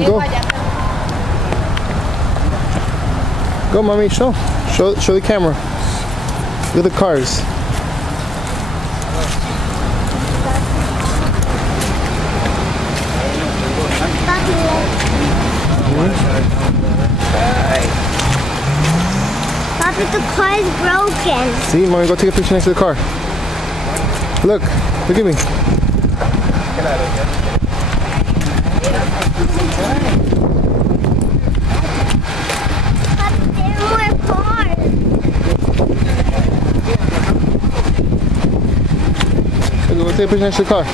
Go. Go, mommy. Show the camera. Look at the cars. Papa, the car is broken. See, mommy, go take a picture next to the car. Look at me. Papa, there are more cars. Go take a picture next to the car.